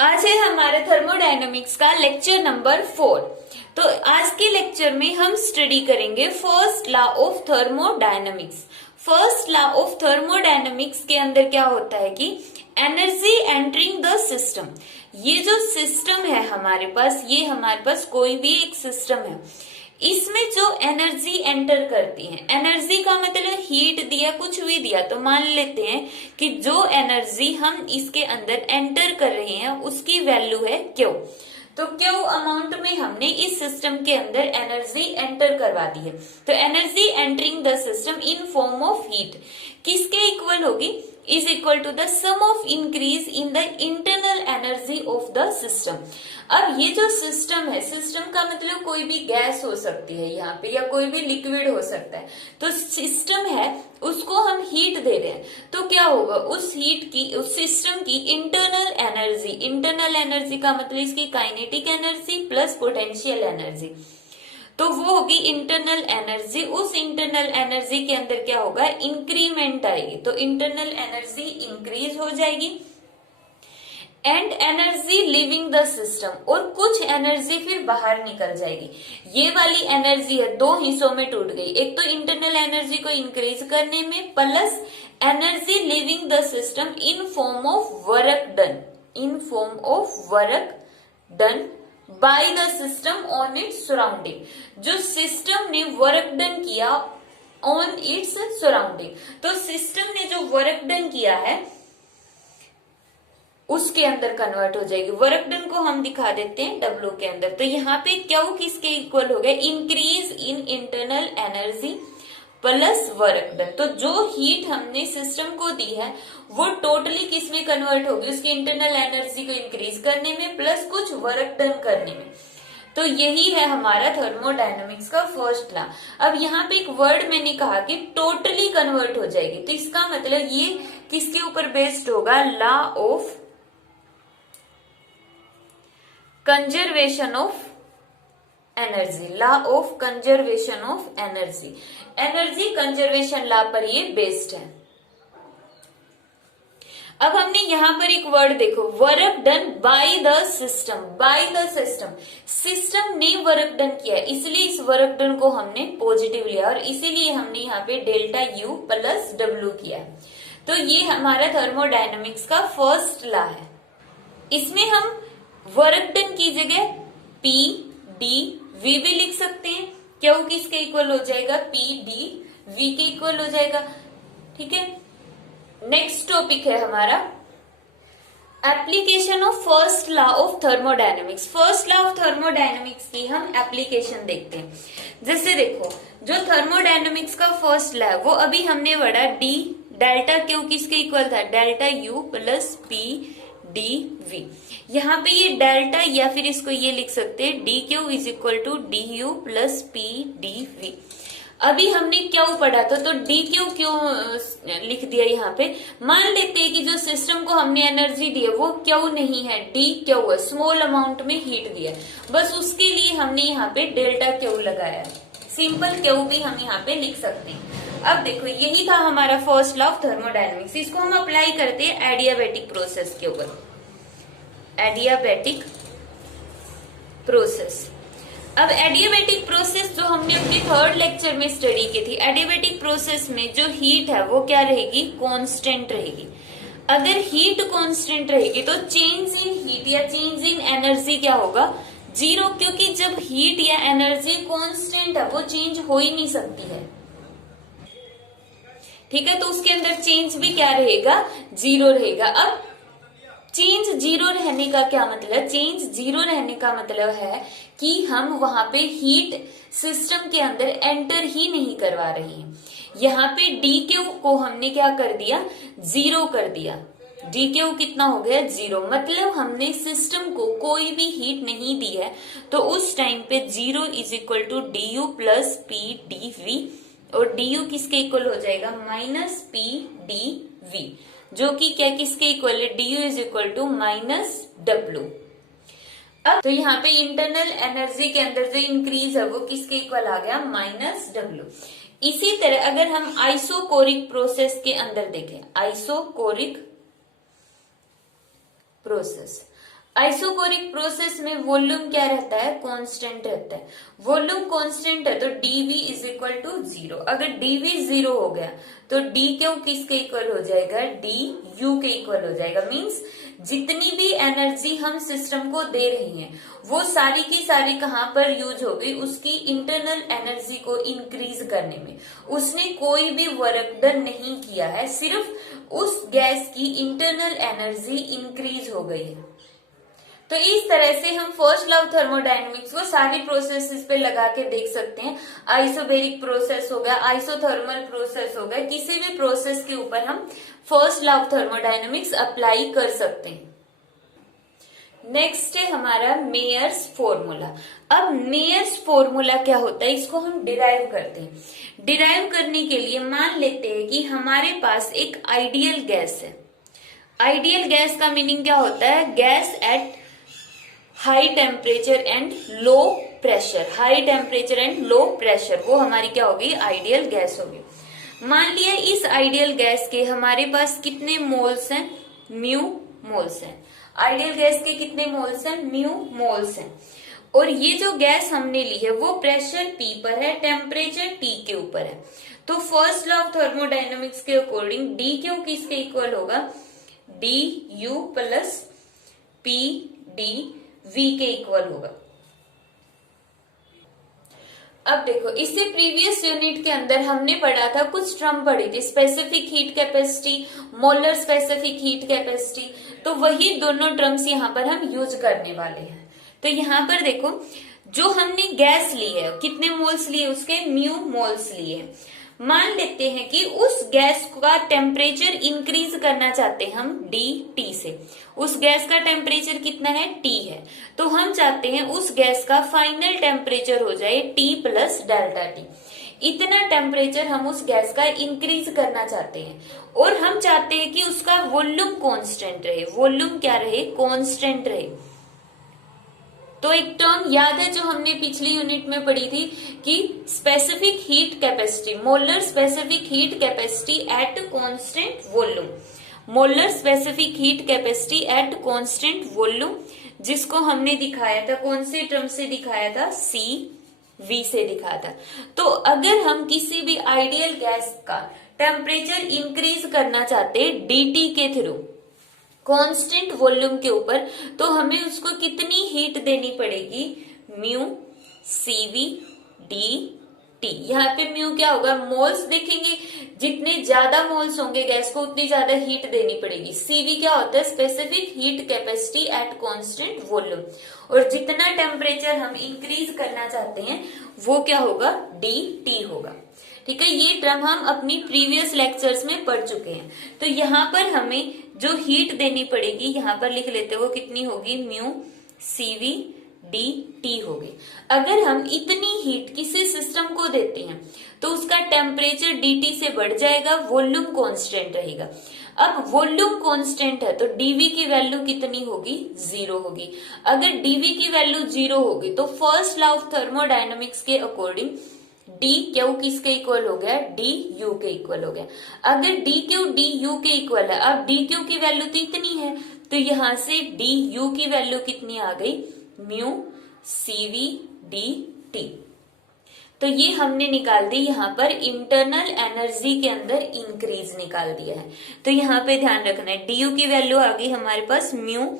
आज है हमारा थर्मोडायनेमिक्स का लेक्चर नंबर 4। तो आज के लेक्चर में हम स्टडी करेंगे first law of thermodynamics. First law of thermodynamics के अंदर क्या होता है कि एनर्जी एंटरिंग द सिस्टम। ये जो सिस्टम है हमारे पास कोई भी एक सिस्टम है, इसमें जो एनर्जी एंटर करती है, एनर्जी का मतलब हीट दिया, कुछ भी दिया, तो मान लेते हैं कि जो एनर्जी हम इसके अंदर एंटर कर रहे हैं उसकी वैल्यू है क्यू। तो क्यू अमाउंट में हमने इस सिस्टम के अंदर एनर्जी एंटर करवा दी है। तो energy entering the system in form of heat किसके इक्वल होगी? Is equal to the sum of increase in the internal energy of the system. अब ये जो सिस्टम है, सिस्टम का मतलब कोई भी गैस हो सकती है यहाँ पे, या कोई भी लिक्विड हो सकता है। तो सिस्टम है, उसको हम हीट दे रहे हैं, तो क्या होगा, उस हीट की, उस सिस्टम की इंटरनल एनर्जी का मतलब इसकी kinetic energy plus potential energy, तो वो होगी इंटरनल एनर्जी। उस इंटरनल एनर्जी के अंदर क्या होगा, इंक्रीमेंट आएगी, तो इंटरनल एनर्जी इंक्रीज हो जाएगी। And energy living the system, और कुछ एनर्जी फिर बाहर निकल जाएगी। ये वाली एनर्जी है, दो हिस्सों में टूट गई, एक तो इंटरनल एनर्जी को इंक्रीज करने में, plus energy living the system in form of work done by the system on its surrounding. जो सिस्टम ने वर्क डन किया ऑन इट्स सराउंडिंग, तो सिस्टम ने जो वर्क डन किया है उसके अंदर कन्वर्ट हो जाएगी। वर्क डन को हम दिखा देते हैं डब्ल्यू के अंदर। तो यहाँ पे क्यू किसके इक्वल हो गया, increase in internal energy plus work done. तो जो हीट हमने सिस्टम को दी है वो टोटली किस में कन्वर्ट होगी, उसकी इंटरनल एनर्जी को इंक्रीज करने में प्लस कुछ वर्क डन करने में। तो यही है हमारा थर्मोडायनेमिक्स का फर्स्ट लॉ। अब यहाँ पे एक वर्ड मैंने कहा कि टोटली कन्वर्ट हो जाएगी, तो इसका मतलब ये किसके ऊपर बेस्ड होगा, law of conservation of energy, law of conservation of energy. Energy conservation law पर ये बेस्ड है। अब हमने यहां पर एक वर्ड देखो, work done by the system. By the system, system ने वर्क डन किया, इसलिए इस वर्क डन को हमने पॉजिटिव लिया, और इसीलिए हमने यहाँ पे डेल्टा यू प्लस डब्ल्यू किया। तो ये हमारा थर्मोडायनेमिक्स का फर्स्ट लॉ है। इसमें हम वर्क डन की जगह पी डी वी भी लिख सकते हैं। क्यू किसके इक्वल हो जाएगा, पी डी वी के इक्वल हो जाएगा। ठीक है, नेक्स्ट टॉपिक है हमारा application of first law of thermodynamics. First law of thermodynamics की हम एप्लीकेशन देखते हैं। जैसे देखो, जो थर्मोडायनेमिक्स का फर्स्ट लॉ है वो अभी हमने पढ़ा, डी डेल्टा क्यू किसके इक्वल था, delta U plus P D V. यहाँ पे ये डेल्टा, या फिर इसको ये लिख सकते हैं D Q is equal to D U plus P D V. अभी हमने क्यू पढ़ा था, तो डी क्यू क्यों लिख दिया यहाँ पे, मान लेते हैं कि जो सिस्टम को हमने एनर्जी दी है वो क्यू नहीं है, डी क्यू है, स्मॉल अमाउंट में हीट दिया, बस उसके लिए हमने यहाँ पे डेल्टा क्यू लगाया। सिंपल क्यू भी हम यहाँ पे लिख सकते हैं। अब देखो, यही था हमारा फर्स्ट लॉ ऑफ थर्मोडायनेमिक्स। इसको हम अप्लाई करते हैं एडियाबैटिक प्रोसेस के ऊपर। एडियाबैटिक प्रोसेस, अब एडियाबैटिक प्रोसेस जो हमने अपने थर्ड लेक्चर में स्टडी की थी, एडियाबैटिक प्रोसेस में जो हीट है वो क्या रहेगी, कांस्टेंट रहेगी। अगर हीट कांस्टेंट रहेगी तो चेंज इन हीट या चेंज इन एनर्जी क्या होगा, जीरो, क्योंकि जब हीट या एनर्जी कांस्टेंट है वो चेंज हो ही नहीं सकती है। ठीक है, तो उसके अंदर चेंज भी क्या रहेगा, जीरो रहेगा। अब चेंज जीरो रहने का क्या मतलब, चेंज जीरो रहने का मतलब है कि हम वहां पे हीट सिस्टम के अंदर एंटर ही नहीं करवा रहे हैं। यहाँ पे डी क्यू को हमने क्या कर दिया, जीरो कर दिया। डी क्यू कितना हो गया, जीरो, मतलब हमने सिस्टम को कोई भी हीट नहीं दी है। तो उस टाइम पे zero is equal to D U plus P D V, और डी यू किसके इक्वल हो जाएगा, माइनस पी डी वी, जो कि क्या किसके इक्वल है, D U is equal to minus W. अब तो यहाँ पे इंटरनल एनर्जी के अंदर जो इंक्रीज है वो किसके इक्वल आ गया, माइनस डब्ल्यू। इसी तरह अगर हम आइसोकोरिक प्रोसेस के अंदर देखें, आइसोकोरिक प्रोसेस, आइसोकोरिक प्रोसेस में वॉल्यूम क्या रहता है, कांस्टेंट रहता है। वॉल्यूम कांस्टेंट है तो dV इज इक्वल टू 0। अगर dV 0 हो गया तो d क्यू किसके इक्वल हो जाएगा, du के इक्वल हो जाएगा। मींस जितनी भी एनर्जी हम सिस्टम को दे रही हैं वो सारी की सारी कहां पर यूज हो गई, उसकी इंटरनल एनर्जी को इंक्रीज करने में। उसने कोई भी वर्क डन नहीं किया है, सिर्फ उस गैस की इंटरनल एनर्जी इंक्रीज हो गई है। तो इस तरह से हम फर्स्ट लॉ ऑफ थर्मोडायनेमिक्स को सारी प्रोसेसेस पे लगा के देख सकते हैं। आइसोबेरिक प्रोसेस हो गया, आइसोथर्मल प्रोसेस हो गया, किसी भी प्रोसेस के ऊपर हम first law of thermodynamics apply कर सकते हैं। नेक्स्ट है हमारा मेयर्स फॉर्मूला। अब मेयर्स फॉर्मूला क्या होता है, इसको हम डिराइव करते हैं। डिराइव करने के लिए मान लेते हैं कि हमारे पास एक आइडियल गैस है। आइडियल गैस का मीनिंग क्या होता है, gas at high temperature and low pressure. High temperature and low pressure वो हमारी क्या होगी, आइडियल गैस होगी। मान लिया इस आइडियल गैस के हमारे पास कितने मोल्स हैं, म्यू मोल्स हैं। आइडियल गैस के कितने मोल्स हैं, म्यू मोल्स हैं। और ये जो गैस हमने ली है वो प्रेशर P पर है, टेम्परेचर T के ऊपर है। तो फर्स्ट लॉ ऑफ थर्मोडायनेमिक्स के अकॉर्डिंग डी क्यू किसके इक्वल होगा, D U plus P D V के इक्वल होगा। अब देखो इससे प्रीवियस यूनिट के अंदर हमने पढ़ा था, कुछ टर्म पढ़ी थी, specific heat capacity, molar specific heat capacity. तो वही दोनों टर्म्स यहाँ पर हम यूज करने वाले हैं। तो यहाँ पर देखो जो हमने गैस ली है, कितने मोल्स लिए, उसके म्यू मोल्स लिए। मान लेते हैं कि उस गैस का टेम्परेचर इंक्रीज करना चाहते हैं हम dt से। उस गैस का टेम्परेचर कितना है, T है। तो हम चाहते हैं उस गैस का फाइनल टेम्परेचर हो जाए T प्लस डेल्टा T। इतना टेम्परेचर हम उस गैस का इंक्रीज करना चाहते हैं। और हम चाहते हैं कि उसका वॉल्यूम कांस्टेंट रहे। वॉल्यूम क्या रहे, कांस्टेंट रहे। तो एक टर्म याद है जो हमने पिछली यूनिट में पढ़ी थी कि specific heat capacity, molar specific heat capacity at constant volume. Molar specific heat capacity at constant volume, जिसको हमने दिखाया था, कौन से टर्म से दिखाया था, CV से दिखाया था। तो अगर हम किसी भी आइडियल गैस का टेम्परेचर इंक्रीज करना चाहते dt के थ्रू कांस्टेंट वॉल्यूम के ऊपर, तो हमें उसको कितनी हीट देनी पड़ेगी, म्यू CV dt। यहाँ पे म्यू क्या होगा, मोल्स देखेंगे, जितने ज्यादा मोल्स होंगे गैस को उतनी ज्यादा हीट देनी पड़ेगी। CV क्या होता है, specific heat capacity at constant volume. और जितना टेम्परेचर हम इंक्रीज करना चाहते हैं वो क्या होगा, dt होगा। ठीक है, ये टर्म हम अपनी प्रीवियस लेक्चर्स में पढ़ चुके हैं। तो यहाँ पर हमें जो हीट देनी पड़ेगी, यहाँ पर लिख लेते हो कितनी होगी, म्यू CV dt होगी। अगर हम इतनी हीट किसी सिस्टम को देते हैं तो उसका टेम्परेचर dt से बढ़ जाएगा, वॉल्यूम कांस्टेंट रहेगा। अब वॉल्यूम कांस्टेंट है तो dV की वैल्यू कितनी होगी, 0 होगी। अगर dV की वैल्यू 0 होगी तो फर्स्ट लॉ ऑफ थर्मोडायनेमिक्स के अकॉर्डिंग डी क्यू किसके इक्वल हो गया, डी यू के इक्वल हो गया। अगर डी क्यू डी यू के इक्वल है, अब डी क्यू की वैल्यू तो इतनी है, तो यहां से डी यू की वैल्यू कितनी आ गई, म्यू CV dt। तो ये हमने निकाल दी, यहाँ पर इंटरनल एनर्जी के अंदर इंक्रीज निकाल दिया है। तो यहाँ पे ध्यान रखना है, डी यू की वैल्यू आ गई हमारे पास म्यू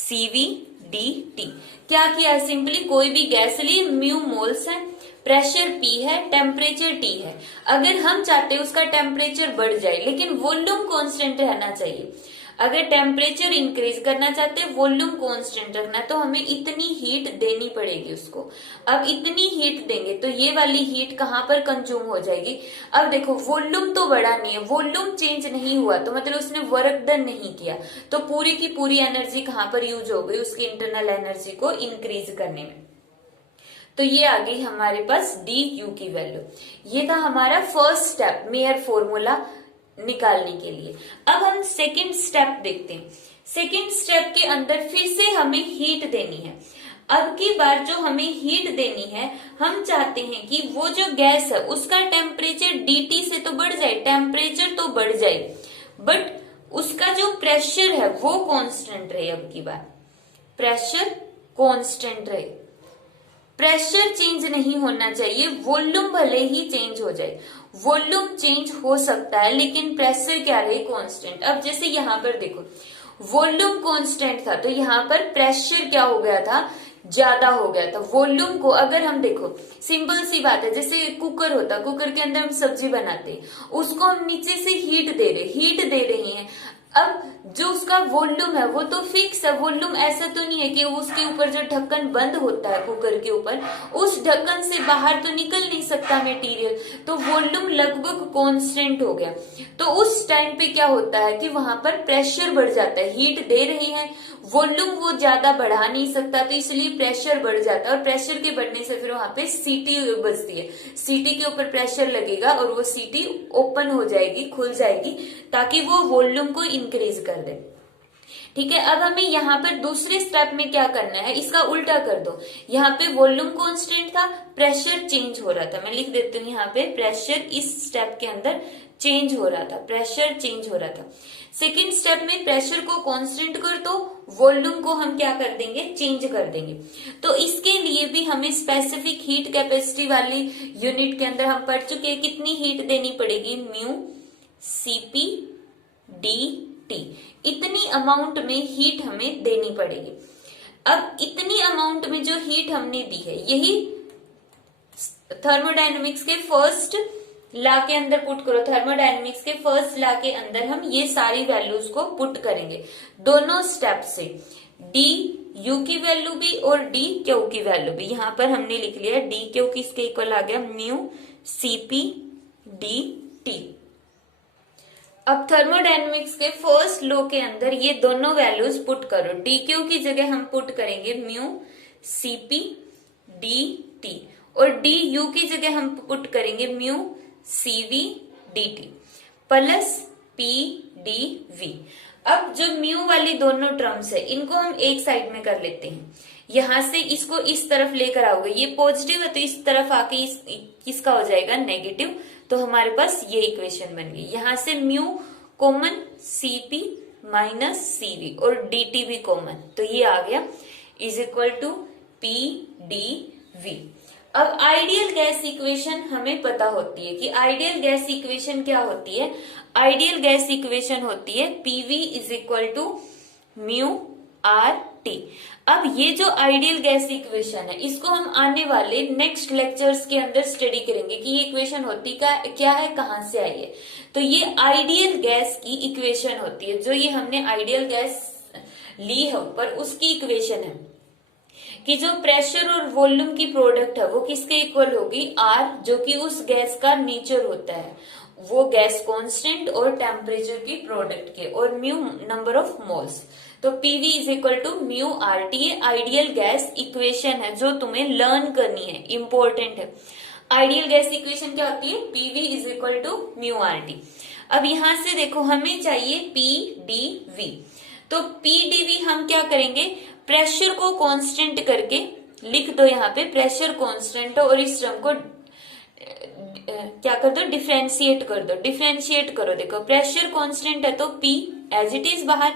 CV dt। क्या किया, सिंपली कोई भी गैस ली, म्यू मोल्स है, प्रेशर P है, टेम्परेचर T है। अगर हम चाहते हैं उसका टेम्परेचर बढ़ जाए लेकिन वॉल्यूम कांस्टेंट रहना चाहिए। अगर टेम्परेचर इंक्रीज करना चाहते हैं, वॉल्यूम कांस्टेंट रखना, तो हमें इतनी हीट देनी पड़ेगी उसको। अब इतनी हीट देंगे तो ये वाली हीट कहाँ पर कंज्यूम हो जाएगी। अब देखो वॉल्यूम तो बढ़ा नहीं है, वॉल्यूम चेंज नहीं हुआ, तो मतलब उसने वर्क डन नहीं किया, तो पूरी की पूरी एनर्जी कहाँ पर यूज हो गई, उसकी इंटरनल एनर्जी को इंक्रीज करने में। तो ये आ गई हमारे पास डी यू की वैल्यू। ये था हमारा फर्स्ट स्टेप, मेयर फॉर्मूला निकालने के लिए। अब हम सेकंड स्टेप देखते हैं। सेकंड स्टेप के अंदर फिर से हमें हीट देनी है। अब की बार जो हमें हीट देनी है, हम चाहते हैं कि वो जो गैस है उसका टेम्परेचर dt से तो बढ़ जाए, टेम्परेचर तो बढ़ जाए, बट उसका जो प्रेशर है वो कांस्टेंट रहे अब की बार। प्रेशर कांस्टेंट रहे। प्रेशर चेंज नहीं होना चाहिए, वॉल्यूम भले ही चेंज हो जाए, वॉल्यूम चेंज हो सकता है लेकिन प्रेशर क्या रहे, कांस्टेंट। अब जैसे यहाँ पर देखो वॉल्यूम कांस्टेंट था तो यहाँ पर प्रेशर क्या हो गया था, ज्यादा हो गया था। वॉल्यूम को अगर हम देखो, सिंपल सी बात है, जैसे कुकर होता, कुकर के अंदर हम सब्जी बनाते हैं, उसको हम नीचे से हीट दे रहे हैं। अब जो उसका वॉल्यूम है वो तो फिक्स है, वॉल्यूम ऐसा तो नहीं है कि उसके ऊपर जो ढक्कन बंद होता है कुकर के ऊपर, उस ढक्कन से बाहर तो निकल नहीं सकता मटेरियल, तो वॉल्यूम लगभग कांस्टेंट हो गया। तो उस टाइम पे क्या होता है कि वहां पर प्रेशर बढ़ जाता है, हीट दे रहे हैं, वॉल्यूम वो ज्यादा बढ़ा नहीं सकता, तो इसलिए प्रेशर बढ़ जाता है, और प्रेशर के बढ़ने से फिर वहां पे सीटी बजती है, सीटी के ऊपर प्रेशर लगेगा और वो सीटी ओपन हो जाएगी, खुल जाएगी, ताकि वो वॉल्यूम को इंक्रीज कर दे। ठीक है, अब हमें यहाँ पर दूसरे स्टेप में क्या करना है, इसका उल्टा कर दो। यहाँ पे वॉल्यूम कांस्टेंट था, प्रेशर चेंज हो रहा था, मैं लिख देती हूँ यहाँ पे प्रेशर इस स्टेप के अंदर चेंज हो रहा था, प्रेशर चेंज हो रहा था। सेकेंड स्टेप में प्रेशर को कांस्टेंट कर दो, वॉल्यूम को हम क्या कर देंगे, चेंज कर देंगे। तो इसके लिए भी हमें स्पेसिफिक हीट कैपेसिटी वाली यूनिट के अंदर हम पढ़ चुके हैं, कितनी हीट देनी पड़ेगी, म्यू सीपी डी टी, इतनी अमाउंट में हीट हमें देनी पड़ेगी। अब इतनी अमाउंट में जो हीट हमने दी है, यही थर्मोडायनेमिक्स के फर्स्ट लॉ के अंदर पुट करो, थर्मोडायनेमिक्स के फर्स्ट लॉ के अंदर हम ये सारी वैल्यूज को पुट करेंगे दोनों स्टेप से, डी यू की वैल्यू भी और डी क्यू की वैल्यू भी। यहां पर हमने लिख लिया डी क्यू किसके इक्वल आ गया, म्यू सीपी डी टी। अब थर्मोडायनेमिक्स के फर्स्ट लॉ के अंदर ये दोनों वैल्यूज पुट करो, डी क्यू की जगह हम पुट करेंगे म्यू सीपी डी टी, और डी यू की जगह हम पुट करेंगे mu C V D T plus P D V. अब जो म्यू वाली दोनों टर्म्स है इनको हम एक साइड में कर लेते हैं, यहां से इसको इस तरफ लेकर आओगे, ये पॉजिटिव है तो इस तरफ आके किसका हो जाएगा, नेगेटिव, तो हमारे पास ये इक्वेशन बन गई। यहां से mu common, C P minus C V और डीटी भी कॉमन, तो ये आ गया is equal to P D V. अब आइडियल गैस इक्वेशन हमें पता होती है कि आइडियल गैस इक्वेशन क्या होती है, आइडियल गैस इक्वेशन होती है P V is equal to mu R T. अब ये जो आइडियल गैस इक्वेशन है इसको हम आने वाले नेक्स्ट लेक्चर्स के अंदर स्टडी करेंगे कि ये इक्वेशन होती क्या है, कहां से आई है। तो ये आइडियल गैस की इक्वेशन होती है, जो ये हमने आइडियल गैस ली है ऊपर उसकी इक्वेशन है कि जो प्रेशर और वॉल्यूम की प्रोडक्ट है वो किसके इक्वल होगी, आर, जो कि उस गैस का नेचर होता है, वो गैस कांस्टेंट और टेम्परेचर की प्रोडक्ट के, और म्यू नंबर ऑफ मोल्स। तो P V is equal to mu R T ideal gas equation है जो तुम्हें लर्न करनी है, इंपॉर्टेंट है। आइडियल गैस इक्वेशन क्या होती है, P V is equal to mu R T. अब यहां से देखो हमें चाहिए पी डी वी, तो पी डी वी हम क्या करेंगे, प्रेशर को कांस्टेंट करके लिख दो, यहाँ पे प्रेशर कांस्टेंट और इस टर्म को क्या कर दो, डिफरेंशिएट कर दो, डिफरेंशिएट करो। देखो प्रेशर कांस्टेंट है तो P एज इट इज बाहर,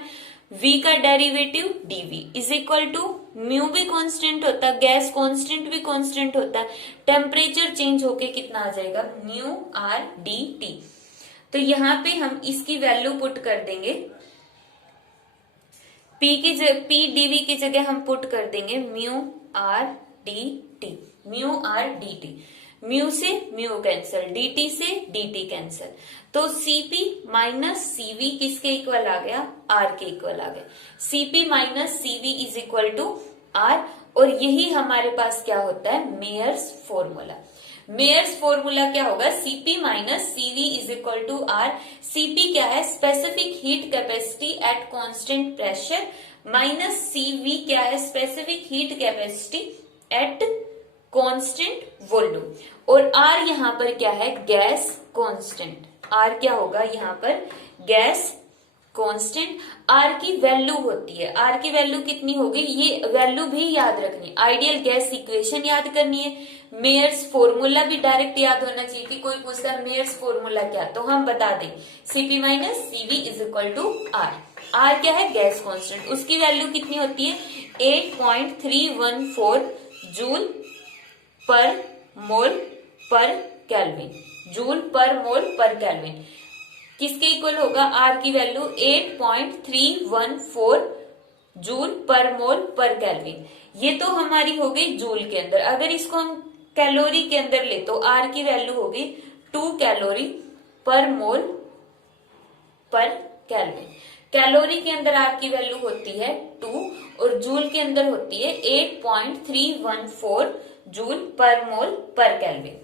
V का derivative dV is equal to mu भी कांस्टेंट होता है, गैस कांस्टेंट भी कांस्टेंट होता है, टेम्परेचर चेंज होके कितना आ जाएगा, म्यू आर डी टी। तो यहाँ पे हम इसकी वैल्यू पुट कर देंगे, पी डीवी की जगह हम पुट कर देंगे mu R D T, mu R D T, mu से म्यू कैंसल, dt से dt कैंसल, तो Cp माइनस Cv किसके इक्वल आ गया, R के इक्वल आ गया। Cp minus Cv is equal to R, और यही हमारे पास क्या होता है, मेयर्स फॉर्मूला। मेयर्स फॉर्मूला क्या होगा, Cp minus Cv is equal to R। Cp क्या है, specific heat capacity at constant pressure, minus Cv क्या है, specific heat capacity at constant volume, और R यहाँ पर क्या है, गैस कांस्टेंट। R क्या होगा यहाँ पर, गैस कांस्टेंट। R की वैल्यू होती है, R की वैल्यू कितनी होगी, ये वैल्यू भी याद रखनी, आइडियल गैस इक्वेशन याद करनी है, मेयर्स फॉर्मूला भी डायरेक्ट याद होना चाहिए कि कोई पूछता है मेयर्स फॉर्मूला क्या, तो हम बता दें Cp minus Cv is equal to R। R क्या है, गैस कांस्टेंट, उसकी वैल्यू कितनी होती है, 8.314 जूल पर मोल पर केल्विन। जूल पर मोल पर केल्विन किसके इक्वल होगा? आर की वैल्यू 8.314 जूल पर मोल पर केल्विन। ये तो हमारी हो गई जूल के अंदर। अगर इसको हम कैलोरी के अंदर ले तो आर की वैल्यू होगी 2 कैलोरी पर मोल पर केल्विन। कैलोरी के अंदर आर की वैल्यू होती है 2 और जूल के अंदर होती है 8.314 जूल पर मोल पर केल्विन।